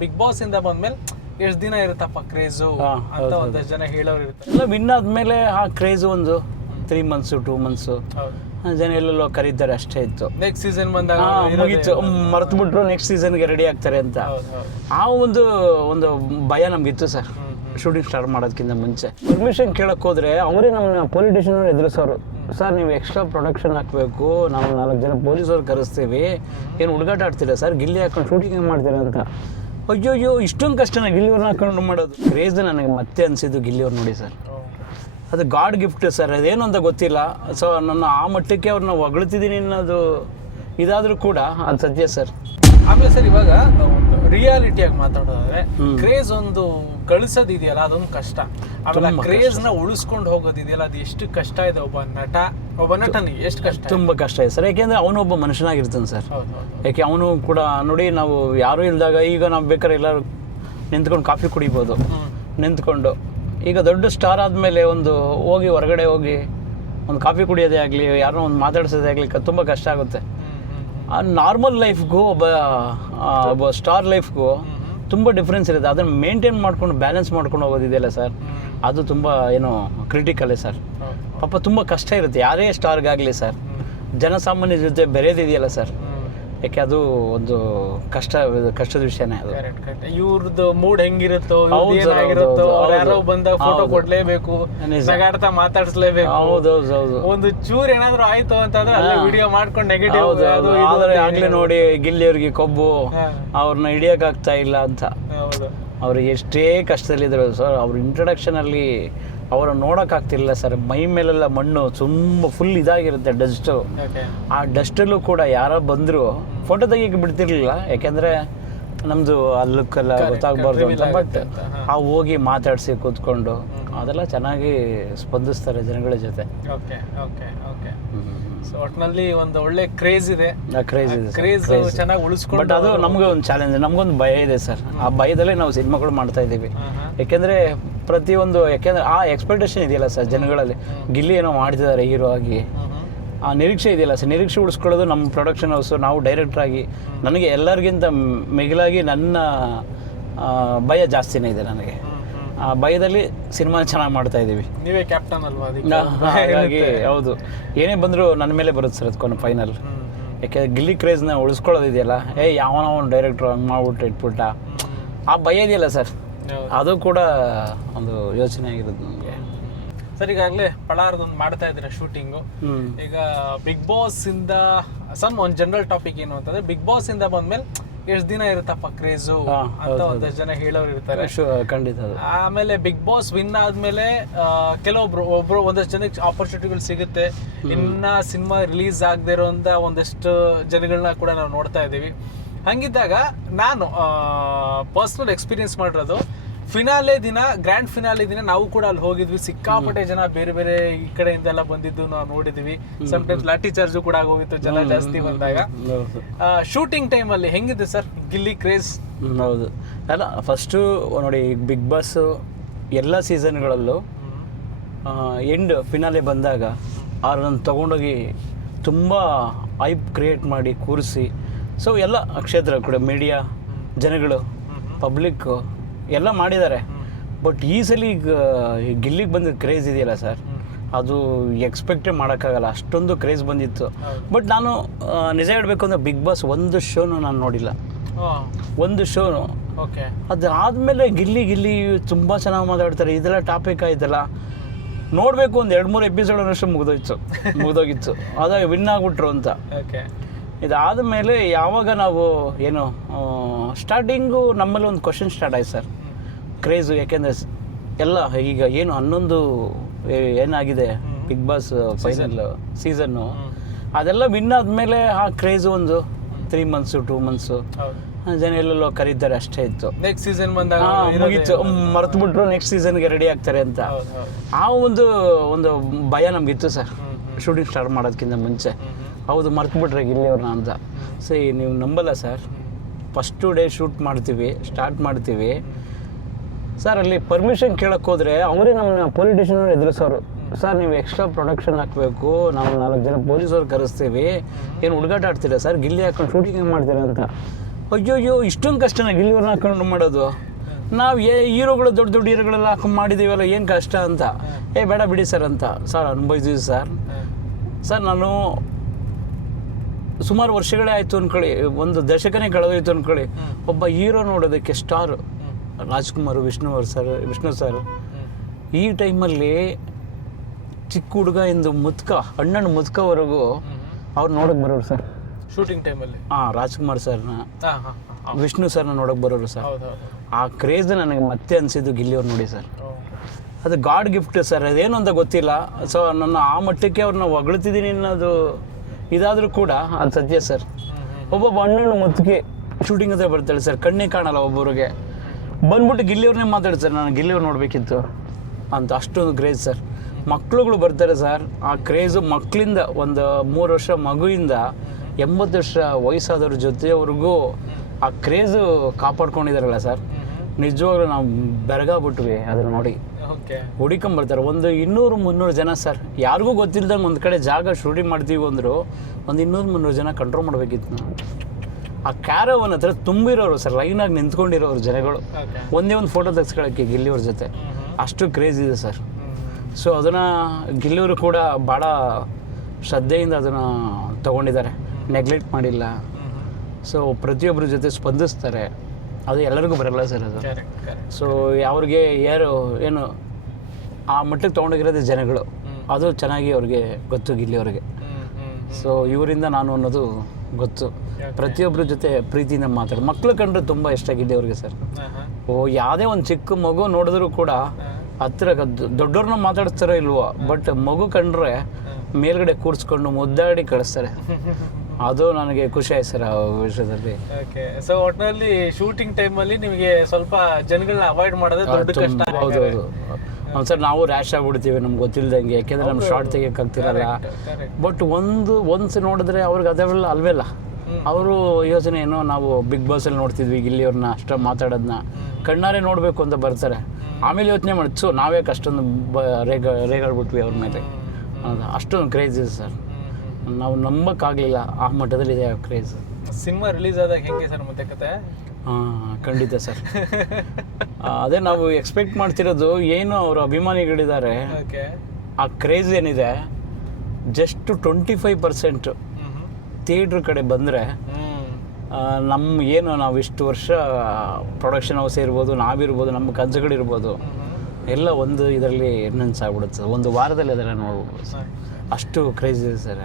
Big boss ಇಂದ ಬಂದ್ಮೇಲೆ ಎಷ್ಟು ದಿನ ಇರುತ್ತಪ್ಪ ಕ್ರೇಜು ಅಂತ ಒಂದಷ್ಟು ಜನ ಹೇಳೋರು ಇರ್ತಾರೆ. ಎಲ್ಲ ವಿನ್ ಆದ್ಮೇಲೆ ಆ ಕ್ರೇಜ್ ಒಂದು 3 months 2 months ಜನ ಎಲ್ಲೆಲ್ಲೋ ಕರೀತಾರೆ ಅಷ್ಟೇ ಇತ್ತು. ನೆಕ್ಸ್ಟ್ ಸೀಸನ್ ಬಂದಾಗ ಮುಗೀತು, ಮರ್ತು ಬಿಟ್ರು ನೆಕ್ಸ್ಟ್ ಸೀಸನ್ಗೆ ರೆಡಿ ಆಗ್ತಾರೆ ಅಂತ ಆ ಒಂದು ಭಯ ನಮ್ಗಿತ್ತು ಸರ್. ಶೂಟಿಂಗ್ ಸ್ಟಾರ್ಟ್ ಮಾಡೋದಕ್ಕಿಂತ ಮುಂಚೆ ಪರ್ಮಿಷನ್ ಕೇಳಕ್ಕೆ ಹೋದ್ರೆ ಅವರೇ ನಮ್ಮನ್ನ ಪೊಲಿಟಿಷಿಯನ್ ಎದುರಿಸೋರು. ಸರ್ ನೀವು ಎಕ್ಸ್ಟ್ರಾ ಪ್ರೊಡಕ್ಷನ್ ಹಾಕಬೇಕು, ನಾವು 4 ಜನ ಪೊಲೀಸವ್ರು ಕರೆಸ್ತೀವಿ, ಏನು ಹುಡುಗಾಟ ಆಡ್ತೀರಾ ಸರ್, ಗಿಲ್ಲಿ ಹಾಕೊಂಡು ಶೂಟಿಂಗ್ ಮಾಡ್ತೀರಾ ಅಂತ. ಅಯ್ಯೋ ಇಷ್ಟೊಂದು ಕಷ್ಟನ ಗಿಲ್ಲಿಯವ್ರನ್ನ ಹಾಕೊಂಡು ಮಾಡೋದು. ಕ್ರೇಜ್ ನನಗೆ ಮತ್ತೆ ಅನಿಸಿದ್ದು ಗಿಲ್ಲಿಯವ್ರು ನೋಡಿ ಸರ್, ಅದು ಗಾಡ್ ಗಿಫ್ಟ್ ಸರ್. ಅದೇನು ಅಂತ ಗೊತ್ತಿಲ್ಲ. ಸೊ ನನ್ನ ಆ ಮಟ್ಟಕ್ಕೆ ಅವ್ರನ್ನ ಹೊಗಳ್ತಿದ್ದೀನಿ ಅನ್ನೋದು ಇದಾದರೂ ಕೂಡ ಅದು ಸತ್ಯ ಸರ್. ಆಮೇಲೆ ಸರ್ ಇವಾಗ ಒಂದು ರಿಯಾಲಿಟಿಯಾಗಿ ಮಾತಾಡೋದಾದ್ರೆ ಕ್ರೇಜ್ ಒಂದು ಗಳಿಸೋದಿದೆಯಲ್ಲ ಅದೊಂದು ಕಷ್ಟ. ಆಮೇಲೆ ಕ್ರೇಜ್ ನ ಉಳಿಸ್ಕೊಂಡು ಹೋಗೋದಿದೆಯಲ್ಲ ಅದು ಎಷ್ಟು ಕಷ್ಟ ಇದೆ. ಒಬ್ಬ ನಟನಿಗೆ ಎಷ್ಟು ಕಷ್ಟ, ತುಂಬ ಕಷ್ಟ ಇದೆ ಸರ್. ಯಾಕೆಂದ್ರೆ ಅವನು ಒಬ್ಬ ಮನುಷ್ಯನಾಗಿರ್ತಾನೆ ಸರ್. ಯಾಕೆ ಅವನು ಕೂಡ ನೋಡಿ, ನಾವು ಯಾರೂ ಇಲ್ದಾಗ ಈಗ ನಾವು ಬೇಕಾದ್ರೆ ಎಲ್ಲರೂ ನಿಂತ್ಕೊಂಡು ಕಾಫಿ ಕುಡಿಬೋದು ನಿಂತ್ಕೊಂಡು. ಈಗ ದೊಡ್ಡ ಸ್ಟಾರ್ ಆದಮೇಲೆ ಒಂದು ಹೋಗಿ ಹೊರಗಡೆ ಹೋಗಿ ಒಂದು ಕಾಫಿ ಕುಡಿಯೋದೇ ಆಗಲಿ, ಯಾರನ್ನೋ ಒಂದು ಮಾತಾಡ್ಸೋದೇ ಆಗಲಿ ತುಂಬ ಕಷ್ಟ ಆಗುತ್ತೆ. ಆ ನಾರ್ಮಲ್ ಲೈಫ್ಗೂ ಒಬ್ಬ ಸ್ಟಾರ್ ಲೈಫ್ಗೂ ತುಂಬ ಡಿಫ್ರೆನ್ಸ್ ಇರುತ್ತೆ. ಅದನ್ನು ಮೇಂಟೈನ್ ಮಾಡ್ಕೊಂಡು ಬ್ಯಾಲೆನ್ಸ್ ಮಾಡ್ಕೊಂಡು ಹೋಗೋದಿದೆಯಲ್ಲ ಸರ್, ಅದು ತುಂಬ ಏನೋ ಕ್ರಿಟಿಕಲ್ಲೇ ಸರ್. ಪಾಪ ತುಂಬ ಕಷ್ಟ ಇರುತ್ತೆ ಯಾರೇ ಸ್ಟಾರ್ಗಾಗಲಿ ಸರ್. ಜನಸಾಮಾನ್ಯ ಜೊತೆ ಬೆರೆಯೋದಿದೆಯಲ್ಲ ಸರ್, ಯಾಕೆ ಅದು ಒಂದು ಕಷ್ಟದ ವಿಷಯನೇ ಅದು. ಇವ್ರದ್ದು ಮೂಡ್ ಹೆಂಗಿರುತ್ತೋ, ಯಾರೋ ಬಂದಾಗ ಫೋಟೋ ಕೊಡ್ಲೇಬೇಕು, ನಗಾಡ್ತಾ ಮಾತಾಡ್ಸ್ಲೇಬೇಕು. ಹೌದೌದು. ಒಂದು ಚೂರ್ ಏನಾದ್ರು ಆಯ್ತು ಅಂತಂದ್ರೆ ಅಲ್ಲೇ ವಿಡಿಯೋ ಮಾಡ್ಕೊಂಡು ನೆಗೆಟಿವ್. ಆಗ್ಲೇ ನೋಡಿ ಗಿಲ್ಲಿಯವ್ರಿಗೆ ಕೊಬ್ಬು, ಅವ್ರನ್ನ ಹಿಡಿಯಕ್ ಆಗ್ತಾ ಇಲ್ಲ ಅಂತ. ಅವ್ರಿಗೆ ಎಷ್ಟೇ ಕಷ್ಟದಲ್ಲಿದ್ರು ಸರ್, ಅವ್ರ ಇಂಟ್ರಡಕ್ಷನ್ ಅಲ್ಲಿ ಅವರ ನೋಡೋಕ್ಕಾಗ್ತಿಲ್ಲ ಸರ್. ಮೈ ಮೇಲೆಲ್ಲ ಮಣ್ಣು ತುಂಬ ಫುಲ್ ಇದಾಗಿರುತ್ತೆ, ಡಸ್ಟು. ಆ ಡಸ್ಟಲ್ಲೂ ಕೂಡ ಯಾರೋ ಬಂದರೂ ಫೋಟೋ ತೆಗಿಯಕ್ಕೆ ಬಿಡ್ತಿರ್ಲಿಲ್ಲ, ಯಾಕೆಂದರೆ ನಮ್ಮದು ಆ ಲುಕ್ಕೆಲ್ಲ ಗೊತ್ತಾಗಬಾರ್ದು ಅಂತ. ಬಟ್ ಆ ಹೋಗಿ ಮಾತಾಡಿಸಿ ಕೂತ್ಕೊಂಡು ಅದೆಲ್ಲ ಚೆನ್ನಾಗಿ ಸ್ಪಂದಿಸ್ತಾರೆ ಜನಗಳ ಜೊತೆ. ಸೊ ಒಟ್ಟಿನಲ್ಲಿ ಒಂದು ಒಳ್ಳೆ ಕ್ರೇಜ್ ಇದೆ. ಕ್ರೇಜ್ ಚೆನ್ನಾಗಿ ಉಳಿಸ್ಕೊಂಡು. ಬಟ್ ಅದು ನಮಗೆ ಒಂದು ಚಾಲೆಂಜ್, ನಮಗೊಂದು ಭಯ ಇದೆ ಸರ್. ಆ ಭಯದಲ್ಲೇ ನಾವು ಸಿನಿಮಾಗಳು ಮಾಡ್ತಾ ಇದ್ದೀವಿ. ಯಾಕೆಂದರೆ ಪ್ರತಿಯೊಂದು, ಯಾಕೆಂದರೆ ಆ ಎಕ್ಸ್ಪೆಕ್ಟೇಷನ್ ಇದೆಯಲ್ಲ ಸರ್ ಜನಗಳಲ್ಲಿ, ಗಿಲ್ಲಿ ಏನೋ ಮಾಡ್ತಿದ್ದಾರೆ ಹೀರೋ ಆಗಿ, ಆ ನಿರೀಕ್ಷೆ ಇದೆಯಲ್ಲ ಸರ್. ನಿರೀಕ್ಷೆ ಉಳಿಸ್ಕೊಳ್ಳೋದು ನಮ್ಮ ಪ್ರೊಡಕ್ಷನ್ ಹೌಸು, ನಾವು ಡೈರೆಕ್ಟ್ರಾಗಿ. ನನಗೆ ಎಲ್ಲರಿಗಿಂತ ಮಿಗಿಲಾಗಿ ನನ್ನ ಭಯ ಜಾಸ್ತಿನೇ ಇದೆ ನನಗೆ. ಆ ಭಯದಲ್ಲಿ ಸಿನಿಮಾ ಚೆನ್ನಾಗಿ ಮಾಡ್ತಾ ಇದ್ದೀವಿ. ನೀವೇ ಕ್ಯಾಪ್ಟನ್ ಅಲ್ವಾ, ಹಾಗಾಗಿ ಹೌದು, ಏನೇ ಬಂದರೂ ನನ್ನ ಮೇಲೆ ಬರುತ್ತೆ ಸರ್ ಅದಕ್ಕೊಂದು ಫೈನಲ್. ಯಾಕೆಂದರೆ ಗಿಲ್ಲಿ ಕ್ರೇಜ್ನ ಉಳಿಸ್ಕೊಳ್ಳೋದಿದೆಯಲ್ಲ, ಯಾವನೋ ಒಂದು ಡೈರೆಕ್ಟ್ರು ಹಂಗೆ ಮಾಡ್ಬಿಟ್ಟು ಇಟ್ಬಿಟ್ಟ, ಆ ಭಯ ಇದೆಯಲ್ಲ ಸರ್, ಅದು ಕೂಡ ಒಂದು ಯೋಚನೆ ಆಗಿರೋದು ನಮಗೆ ಸರ್. ಈಗಾಗಲೇ ಪಳಾರ್ದೊಂದು ಮಾಡ್ತಾ ಇದ್ದೀರಾ ಶೂಟಿಂಗು. ಈಗ ಬಿಗ್ ಬಾಸ್ ಇಂದ ಒಂದು ಜನರಲ್ ಟಾಪಿಕ್ ಏನು ಅಂತಂದ್ರೆ, ಬಿಗ್ ಬಾಸ್ ಇಂದ ಬಂದ್ಮೇಲೆ ಎಷ್ಟು ದಿನ ಇರುತ್ತಪ್ಪ ಕ್ರೇಜು ಅಂತ ಒಂದಷ್ಟು ಜನ ಹೇಳೋರು ಇರ್ತಾರೆ. ಖಂಡಿತ. ಆಮೇಲೆ ಬಿಗ್ ಬಾಸ್ ವಿನ್ ಆದ್ಮೇಲೆ ಒಬ್ರು ಒಂದಷ್ಟು ಜನಕ್ಕೆ ಆಪರ್ಚುನಿಟಿಗಳು ಸಿಗುತ್ತೆ. ಇನ್ನ ಸಿನಿಮಾ ರಿಲೀಸ್ ಆಗದೆ ಇರೋಂಥ ಒಂದಷ್ಟು ಜನಗಳನ್ನ ಕೂಡ ನಾವು ನೋಡ್ತಾ ಇದ್ದೀವಿ. ಹಂಗಿದ್ದಾಗ ನಾನು ಪರ್ಸ್ನಲ್ ಎಕ್ಸ್ಪೀರಿಯನ್ಸ್ ಮಾಡಿರೋದು, ಫಿನಾಲೆ ದಿನ, ಗ್ರ್ಯಾಂಡ್ ಫಿನಾಲೆ ದಿನ ನಾವು ಕೂಡ ಅಲ್ಲಿ ಹೋಗಿದ್ವಿ. ಸಿಕ್ಕಾಪಟ್ಟೆ ಜನ ಬೇರೆ ಬೇರೆ ಈ ಕಡೆಯಿಂದ ಎಲ್ಲ ಬಂದಿದ್ದು ನಾವು ನೋಡಿದ್ವಿ. ಸಮ್ಟೈಮ್ಸ್ ಲಾಠಿ ಚಾರ್ಜು ಕೂಡ ಆಗೋಗಿತ್ತು ಜನ ಜಾಸ್ತಿ ಬಂದಾಗ. ಶೂಟಿಂಗ್ ಟೈಮಲ್ಲಿ ಹೆಂಗಿದೆ ಸರ್ ಗಿಲ್ಲಿ ಕ್ರೇಜ್? ಹೌದು ಅಲ್ಲ, ಫಸ್ಟು ನೋಡಿ, ಬಿಗ್ ಬಾಸ್ ಎಲ್ಲ ಸೀಸನ್ಗಳಲ್ಲೂ ಎಂಡ್ ಫಿನಾಲೆ ಬಂದಾಗ ಅವ್ರನ್ನ ತೊಗೊಂಡೋಗಿ ತುಂಬ ಐಪ್ ಕ್ರಿಯೇಟ್ ಮಾಡಿ ಕೂರಿಸಿ, ಸೊ ಎಲ್ಲ ಕ್ಷೇತ್ರ ಕೂಡ ಮೀಡಿಯಾ, ಜನಗಳು, ಪಬ್ಲಿಕ್ಕು ಎಲ್ಲ ಮಾಡಿದ್ದಾರೆ. ಬಟ್ ಈ ಸಲ ಈಗ ಗಿಲ್ಲಿಗೆ ಬಂದ ಕ್ರೇಜ್ ಇದೆಯಲ್ಲ ಸರ್, ಅದು ಎಕ್ಸ್ಪೆಕ್ಟೇ ಮಾಡೋಕ್ಕಾಗಲ್ಲ, ಅಷ್ಟೊಂದು ಕ್ರೇಜ್ ಬಂದಿತ್ತು. ಬಟ್ ನಾನು ನಿಜ ಹೇಳಬೇಕು ಅಂದರೆ ಬಿಗ್ ಬಾಸ್ ಒಂದು ಶೋನು ನಾನು ನೋಡಿಲ್ಲ, ಒಂದು ಶೋನು. ಅದು ಆದಮೇಲೆ ಗಿಲ್ಲಿ ತುಂಬ ಚೆನ್ನಾಗಿ ಮಾತಾಡ್ತಾರೆ, ಇದೆಲ್ಲ ಟಾಪಿಕ್ ಆಯ್ತಲ್ಲ, ನೋಡಬೇಕು ಒಂದು 2-3 ಎಪಿಸೋಡ್ ಅನ್ನೋಷ್ಟು ಮುಗಿದೋಗಿತ್ತು. ಅದಾಗ ವಿನ್ ಆಗ್ಬಿಟ್ರು ಅಂತ. ಇದಾದ ಮೇಲೆ ಯಾವಾಗ ನಾವು ಏನು ಸ್ಟಾರ್ಟಿಂಗು ನಮ್ಮಲ್ಲಿ ಒಂದು ಕ್ವಶನ್ ಸ್ಟಾರ್ಟ್ ಆಯ್ತು ಸರ್, ಕ್ರೇಜು. ಯಾಕೆಂದರೆ ಎಲ್ಲ ಈಗ ಏನು 11 ಏನಾಗಿದೆ ಬಿಗ್ ಬಾಸ್ ಫೈನಲ್ ಸೀಸನ್ನು, ಅದೆಲ್ಲ ವಿನ್ ಆದಮೇಲೆ ಆ ಕ್ರೇಜು ಒಂದು 3 months 2 months ಜನ ಎಲ್ಲೆಲ್ಲೋ ಕರೀತಾರೆ ಅಷ್ಟೇ ಇತ್ತು. ನೆಕ್ಸ್ಟ್ ಸೀಸನ್ ಬಂದಾಗ ಮುಗೀತು, ಮರ್ತು ಬಿಟ್ರು ನೆಕ್ಸ್ಟ್ ಸೀಸನ್ಗೆ ರೆಡಿ ಆಗ್ತಾರೆ ಅಂತ. ಆ ಒಂದು ಭಯ ನಮಗಿತ್ತು ಸರ್ ಶೂಟಿಂಗ್ ಸ್ಟಾರ್ಟ್ ಮಾಡೋದಕ್ಕಿಂತ ಮುಂಚೆ. ಹೌದು, ಮರ್ತು ಬಿಟ್ರೆ ಗಿಲ್ಲಿಯವ್ರನ್ನ ಅಂತ. ಸರಿ, ನೀವು ನಂಬಲ್ಲ ಸರ್, ಫಸ್ಟು ಡೇ ಸ್ಟಾರ್ಟ್ ಮಾಡ್ತೀವಿ ಸರ್. ಅಲ್ಲಿ ಪರ್ಮಿಷನ್ ಕೇಳಕ್ಕೆ ಹೋದರೆ ಅವರೇ ನಮ್ಮನ್ನ ಪೊಲಿಟಿಷಿಯನ್ ಎದುರಿಸೋರು. ಸರ್ ನೀವು ಎಕ್ಸ್ಟ್ರಾ ಪ್ರೊಡಕ್ಷನ್ ಹಾಕಬೇಕು, ನಾವು 4 ಜನ ಪೊಲೀಸವ್ರು ಕರೆಸ್ತೀವಿ, ಏನು ಹುಡುಗಾಟ ಆಡ್ತೀರಾ ಸರ್, ಗಿಲ್ಲಿ ಹಾಕೊಂಡು ಶೂಟಿಂಗ್ ಮಾಡ್ತೀರಾ ಅಂತ. ಅಯ್ಯೋ ಇಷ್ಟೊಂದು ಕಷ್ಟನ ಗಿಲ್ಲಿಯವ್ರನ್ನ ಹಾಕೊಂಡು ಮಾಡೋದು, ನಾವು ಹೀರೋಗಳು ದೊಡ್ಡ ದೊಡ್ಡ ಹೀರೋಗಳೆಲ್ಲ ಹಾಕೊಂಡು ಮಾಡಿದ್ದೀವಲ್ಲ ಏನು ಕಷ್ಟ ಅಂತ. ಬೇಡ ಬಿಡಿ ಸರ್ ಅಂತ. ಸರ್ ಅನುಭವಿಸಿದ್ವಿ ಸರ್ ನಾನು ಸುಮಾರು ವರ್ಷಗಳೇ ಆಯಿತು ಅಂದ್ಕೊಳ್ಳಿ, ಒಂದು ದಶಕನೇ ಕಳೆದೋಯ್ತು ಅಂದ್ಕೊಳ್ಳಿ. ಒಬ್ಬ ಹೀರೋ ನೋಡೋದಕ್ಕೆ ಸ್ಟಾರ್ ರಾಜ್ಕುಮಾರ್, ವಿಷ್ಣು ಸರ್ ಈ ಟೈಮಲ್ಲಿ ಚಿಕ್ಕ ಹುಡುಗ ಇಂದು ಅಣ್ಣನ ಮುದ್ಕವರೆಗೂ ಅವ್ರು ನೋಡೋಕೆ ಬರೋರು ಸರ್ ಶೂಟಿಂಗ್ ಟೈಮಲ್ಲಿ. ರಾಜ್ಕುಮಾರ್ ಸರ್ನ, ವಿಷ್ಣು ಸರ್ನ ನೋಡೋಕೆ ಬರೋರು ಸರ್. ಆ ಕ್ರೇಜ್ ನನಗೆ ಮತ್ತೆ ಅನಿಸಿದ್ದು ಗಿಲ್ಲಿಯವ್ರು ನೋಡಿ ಸರ್. ಅದು ಗಾಡ್ ಗಿಫ್ಟ್ ಸರ್, ಅದೇನು ಅಂತ ಗೊತ್ತಿಲ್ಲ. ಸೊ ನನ್ನ ಆ ಮಟ್ಟಕ್ಕೆ ಅವ್ರನ್ನ ಹೊಗಳ್ತಿದ್ದೀನಿ ಅನ್ನೋದು ಇದಾದರೂ ಕೂಡ ಅದು ಸತ್ಯ ಸರ್. ಒಬ್ಬೊಬ್ಬ ಅಣ್ಣನ ಮುತ್ತಿಗೆ ಶೂಟಿಂಗ್ ಹತ್ರ ಬರ್ತಾಳೆ ಸರ್, ಕಣ್ಣೇ ಕಾಣಲ್ಲ ಒಬ್ಬರಿಗೆ, ಬಂದ್ಬಿಟ್ಟು ಗಿಲ್ಲಿಯವ್ರನ್ನೇ ಮಾತಾಡ್ತಾರೆ, ನಾನು ಗಿಲ್ಲಿಯವ್ರು ನೋಡಬೇಕಿತ್ತು ಅಂತ. ಅಷ್ಟೊಂದು ಕ್ರೇಜ್ ಸರ್. ಮಕ್ಳುಗಳು ಬರ್ತಾರೆ ಸರ್, ಆ ಕ್ರೇಜು ಮಕ್ಕಳಿಂದ ಒಂದು 3 ವರ್ಷ ಮಗುವಿಂದ 80 ವರ್ಷ ವಯಸ್ಸಾದವ್ರ ಜೊತೆಯವ್ರಿಗೂ ಆ ಕ್ರೇಜು ಕಾಪಾಡ್ಕೊಂಡಿದಾರಲ್ಲ ಸರ್, ನಿಜವಾಗ್ಲೂ ನಾವು ಬೆರಗಾಗ್ಬಿಟ್ವಿ ಅದನ್ನು ನೋಡಿ. ಹುಡಿಕೊಂಬರ್ತಾರೆ ಒಂದು 200-300 ಜನ ಸರ್. ಯಾರಿಗೂ ಗೊತ್ತಿಲ್ದಂಗೆ ಒಂದು ಕಡೆ ಜಾಗ ಶೂಟಿಂಗ್ ಮಾಡ್ತೀವಿ ಅಂದರು ಒಂದು 200-300 ಜನ ಕಂಟ್ರೋಲ್ ಮಾಡಬೇಕಿತ್ತು ನಾವು. ಆ ಕ್ಯಾರವನ್ ಹತ್ರ ತುಂಬಿರೋರು ಸರ್, ಲೈನಾಗಿ ನಿಂತ್ಕೊಂಡಿರೋರು ಜನಗಳು, ಒಂದೇ ಒಂದು ಫೋಟೋ ತೆಗೆಸ್ಕೊಳ್ಳೋಕ್ಕೆ ಗಿಲ್ಲಿಯವ್ರ ಜೊತೆ. ಅಷ್ಟು ಕ್ರೇಜ್ ಇದೆ ಸರ್. ಸೊ ಅದನ್ನು ಗಿಲ್ಲಿಯವರು ಕೂಡ ಭಾಳ ಶ್ರದ್ಧೆಯಿಂದ ಅದನ್ನು ತೊಗೊಂಡಿದ್ದಾರೆ, ನೆಗ್ಲೆಕ್ಟ್ ಮಾಡಿಲ್ಲ. ಸೊ ಪ್ರತಿಯೊಬ್ಬರ ಜೊತೆ ಸ್ಪಂದಿಸ್ತಾರೆ, ಅದು ಎಲ್ಲರಿಗೂ ಬರಲ್ಲ ಸರ್ ಅದು. ಸೊ ಅವ್ರಿಗೆ ಏನು ಆ ಮಟ್ಟಕ್ಕೆ ತೊಗೊಂಡೋಗಿರೋದು ಜನಗಳು, ಅದು ಚೆನ್ನಾಗಿ ಅವ್ರಿಗೆ ಗೊತ್ತು ಗಿಲ್ಲಿಯವ್ರಿಗೆ. ಸೊ ಇವರಿಂದ ನಾನು ಅನ್ನೋದು ಗೊತ್ತು. ಪ್ರತಿಯೊಬ್ಬರ ಜೊತೆ ಪ್ರೀತಿಯಿಂದ ಮಾತಾಡೋದು, ಮಕ್ಕಳು ಕಂಡ್ರೆ ತುಂಬ ಇಷ್ಟ ಗಿಲ್ಲಿಯವ್ರಿಗೆ ಸರ್. ಯಾವುದೇ ಒಂದು ಚಿಕ್ಕ ಮಗು ನೋಡಿದ್ರು ಕೂಡ ಹತ್ತಿರ ದೊಡ್ಡವ್ರನ್ನ ಮಾತಾಡಿಸ್ತಾರೋ ಇಲ್ವೋ, ಬಟ್ ಮಗು ಕಂಡ್ರೆ ಮೇಲ್ಗಡೆ ಕೂರಿಸ್ಕೊಂಡು ಮುದ್ದಾಡಿ ಕಳಿಸ್ತಾರೆ. ಅದು ನನಗೆ ಖುಷಿ ಆಯ್ತು ಸರ್ ಆ ವಿಷಯದಲ್ಲಿ. ಸೊ ಒಟ್ಟಿನಲ್ಲಿ ಶೂಟಿಂಗ್ ಟೈಮಲ್ಲಿ ನಿಮಗೆ ಸ್ವಲ್ಪ ಜನಗಳನ್ನ ಅವಾಯ್ಡ್ ಮಾಡೋದೇ ದೊಡ್ಡ ಕಷ್ಟ. ಹೌದೌದು ಸರ್, ನಾವು ರ್ಯಾಶ್ ಆಗಿಬಿಡ್ತೀವಿ ನಮ್ಗೆ ಗೊತ್ತಿಲ್ದಂಗೆ, ಯಾಕೆಂದರೆ ನಮ್ಮ ಶಾರ್ಟ್ ತೆಗಿಯೋಕ್ಕಾಗ್ತಿರಲ್ಲ. ಬಟ್ ಒಂದ್ಸ ನೋಡಿದ್ರೆ ಅವ್ರಿಗೆ ಅದೆಲ್ಲ ಅಲ್ವೆಲ್ಲ. ಅವರು ಯೋಚನೆ ಏನೋ ನಾವು ಬಿಗ್ ಬಾಸಲ್ಲಿ ನೋಡ್ತಿದ್ವಿ ಗಿಲ್ಲಿಯವ್ರನ್ನ ಅಷ್ಟು ಮಾತಾಡೋದನ್ನ ಕಣ್ಣಾರೆ ನೋಡಬೇಕು ಅಂತ ಬರ್ತಾರೆ. ಆಮೇಲೆ ಯೋಚನೆ ಮಾಡಿದ್ದು, ಸೊ ನಾವೇ ಅಷ್ಟೊಂದು ರೇಗಾಡ್ಬಿಟ್ವಿ ಅವ್ರ ಮೇಲೆ. ಅಷ್ಟೊಂದು ಕ್ರೇಜ್ ಇದೆ ಸರ್, ನಾವು ನಂಬಕ್ಕಾಗಲಿಲ್ಲ ಆ ಮಟ್ಟದಲ್ಲಿದೆ ಆ ಕ್ರೇಜ್. ಸಿನಿಮಾ ರಿಲೀಸ್ ಆದಾಗ ಹೆಂಗೆ ಸರ್ ಮತ್ತೆ ಕತೆ? ಖಂಡಿತ ಸರ್. ಅದೇ ನಾವು ಎಕ್ಸ್ಪೆಕ್ಟ್ ಮಾಡ್ತಿರೋದು ಏನು, ಅವರು ಅಭಿಮಾನಿಗಳಿದ್ದಾರೆ, ಆ ಕ್ರೇಜ್ ಏನಿದೆ ಜಸ್ಟ್ 25% ಥಿಯೇಟ್ರ್ ಕಡೆ ಬಂದರೆ ನಾವು ಇಷ್ಟು ವರ್ಷ ಪ್ರೊಡಕ್ಷನ್ ಹೌಸ್ ಇರ್ಬೋದು, ನಾವಿರ್ಬೋದು, ನಮ್ಮ ಕನಸುಗಳಿರ್ಬೋದು, ಎಲ್ಲ ಒಂದು ಇದರಲ್ಲಿ ಎನ್ಹೆನ್ಸ್ ಆಗ್ಬಿಡುತ್ತೆ. ಒಂದು ವಾರದಲ್ಲಿ ಅದನ್ನು ನೋಡ್ಬೋದು ಸರ್. ಅಷ್ಟು ಕ್ರೇಜ್ ಇದೆ ಸರ್.